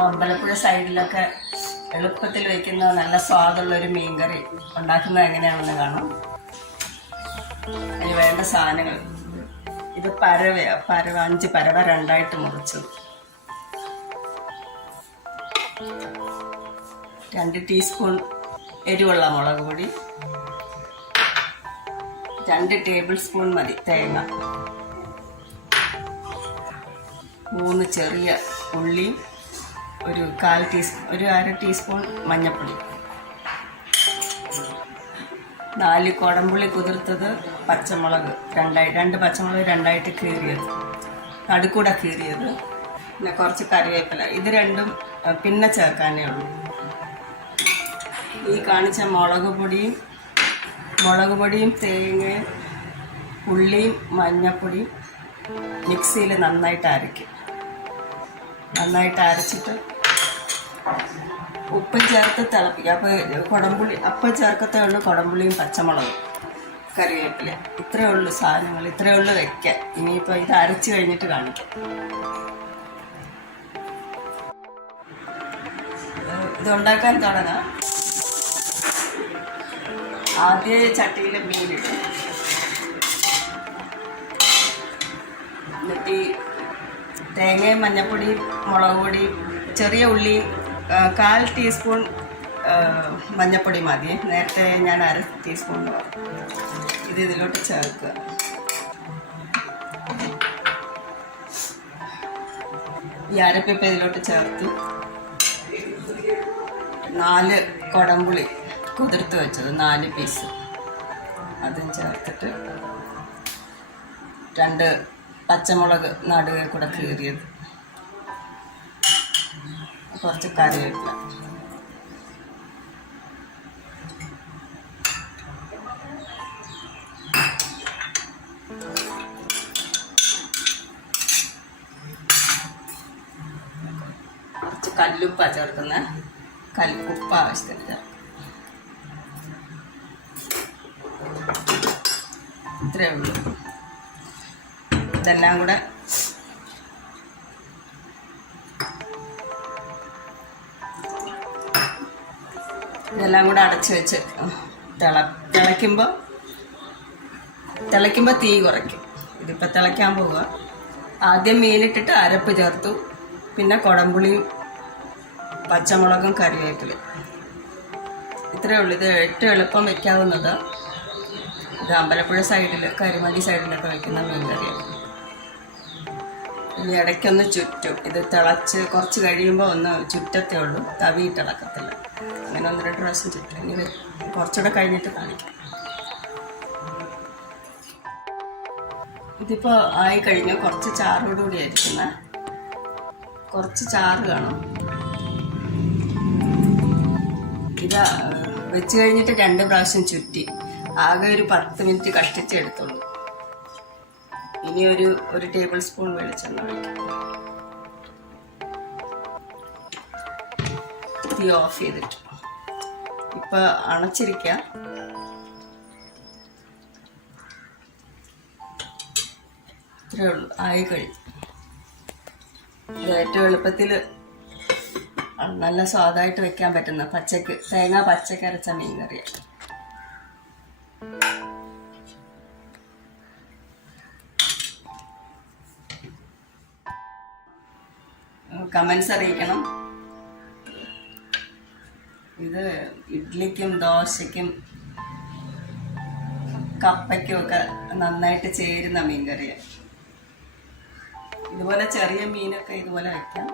അമ്പലപ്പുഴ സൈഡിലൊക്കെ എളുപ്പത്തിൽ വയ്ക്കുന്ന നല്ല സ്വാദുള്ളൊരു മീൻകറി ഉണ്ടാക്കുന്നത് എങ്ങനെയാണെന്ന് കാണാം. അതിന് വേണ്ട സാധനങ്ങൾ: ഇത് പരവ 5 പരവ രണ്ടായിട്ട് മുറിച്ചത്, 2 ടീസ്പൂൺ എരിവുള്ള മുളക് പൊടി, 2 ടേബിൾ സ്പൂൺ മതി തേങ്ങ, 3 ചെറിയ ഉള്ളി, ഒരു അര ടീസ്പൂൺ മഞ്ഞൾപ്പൊടി, 4 കുടംപുളി കുതിർത്തത്, പച്ചമുളക് 2 പച്ചമുളക് രണ്ടായിട്ട് കീറിയത്, നടുക്കൂടെ കീറിയത്, പിന്നെ കുറച്ച് കറിവേപ്പില. ഇത് രണ്ടും പിന്നെ ചേർക്കാനേ ഉള്ളൂ. ഈ കാണിച്ച മുളക് പൊടിയും തേങ്ങയും ഉള്ളിയും മഞ്ഞൾപ്പൊടിയും മിക്സിയിൽ നന്നായിട്ട് അരച്ചിട്ട് ഉപ്പും ചേർത്ത് തിളപ്പിക്കുക. അപ്പം ചേർക്കത്തേ ഉള്ളൂ കുടംപുളിയും പച്ചമുളകും കറിവേപ്പില. ഇത്രയേ ഉള്ളൂ സാധനങ്ങൾ, ഇത്രയേ ഉള്ളൂ വെക്കാൻ. ഇനിയിപ്പോൾ ഇത് അരച്ച് കഴിഞ്ഞിട്ട് കാണിക്കാം. ഇതുണ്ടാക്കാൻ തുടങ്ങാം. ആദ്യം ചട്ടിയിൽ മീനിടും, എന്നിട്ട് തേങ്ങയും മഞ്ഞൾപ്പൊടിയും മുളക് പൊടിയും ചെറിയ ഉള്ളിയും 1/4 ടീസ്പൂൺ മഞ്ഞൾപ്പൊടി മതി. നേരത്തെ ഞാൻ 1/2 ടീസ്പൂൺ ഇത് ഇതിലോട്ട് ചേർക്കുക. ഈ അരപ്പിപ്പം ഇതിലോട്ട് ചേർത്ത് 4 കുടംപുളി കുതിർത്ത് വെച്ചത് 4 പീസ് അതും ചേർത്തിട്ട് 2 പച്ചമുളക് നടുവേ കൂടെ കീറിയത്, കുറച്ച് കറിവേപ്പില, കുറച്ച് കല്ലുപ്പ ചേർക്കുന്ന ഉപ്പ് ആവശ്യത്തിന് ചേർക്കും. ഇത്രയേ ഉള്ളൂ. ഇതെല്ലാം കൂടെ അടച്ചു വെച്ച് തിളയ്ക്കുമ്പോൾ തീ കുറയ്ക്കും. ഇതിപ്പോൾ തിളയ്ക്കാൻ പോവുക. ആദ്യം മീനിട്ടിട്ട് അരപ്പ് ചേർത്തു, പിന്നെ കുടംപുളിയും പച്ചമുളകും കറിവേപ്പിലയും. ഇത്രയേ ഉള്ളൂ. ഇത് ഏറ്റവും എളുപ്പം വയ്ക്കാവുന്നത്. ഇത് അമ്പലപ്പുഴ സൈഡിൽ കരിമടി സൈഡിലൊക്കെ വയ്ക്കുന്ന മീൻ കറിയാണ്. ഇനി ഇടയ്ക്കൊന്ന് ചുറ്റും. ഇത് തിളച്ച് കുറച്ച് കഴിയുമ്പോൾ ഒന്ന് ചുറ്റത്തേ ഉള്ളൂ, തവിയിട്ടിളക്കത്തില്ല. അങ്ങനെ 1-2 പ്രാവശ്യം ചുറ്റും. ഇനി കുറച്ചുകൂടെ കഴിഞ്ഞിട്ട് കാണിക്കാം. ഇതിപ്പോൾ ആയിക്കഴിഞ്ഞു. കുറച്ച് ചാറോടുകൂടി ആയിരിക്കുന്ന കുറച്ച് ചാറ് കാണും. ഇത് വെച്ച് കഴിഞ്ഞിട്ട് 2 പ്രാവശ്യം ചുറ്റി ആകെ ഒരു 10 മിനിറ്റ് കഷ്ടിച്ചെടുത്തുള്ളൂ. ഇനി ഒരു ടേബിൾ സ്പൂൺ വെളിച്ചെണ്ണ ഒഴിക്കാം. തീ ഓഫ് ചെയ്തിട്ട് ഇപ്പം അണച്ചിരിക്കുക. ഇത്രയേ ഉള്ളൂ, ആയി കഴിഞ്ഞു. ഇത് ഏറ്റവും എളുപ്പത്തിൽ നല്ല സ്വാദായിട്ട് വെക്കാൻ പറ്റുന്ന തേങ്ങ പച്ചക്ക് അരച്ച മീൻ കറിയാണ്. കമൻസ് അറിയിക്കണം. ഇത് ഇഡ്ലിക്കും ദോശയ്ക്കും കപ്പയ്ക്കും ഒക്കെ നന്നായിട്ട് ചേരുന്ന മീൻ കറിയാണ്. ഇതുപോലെ ചെറിയ മീനൊക്കെ ഇതുപോലെ വയ്ക്കാം.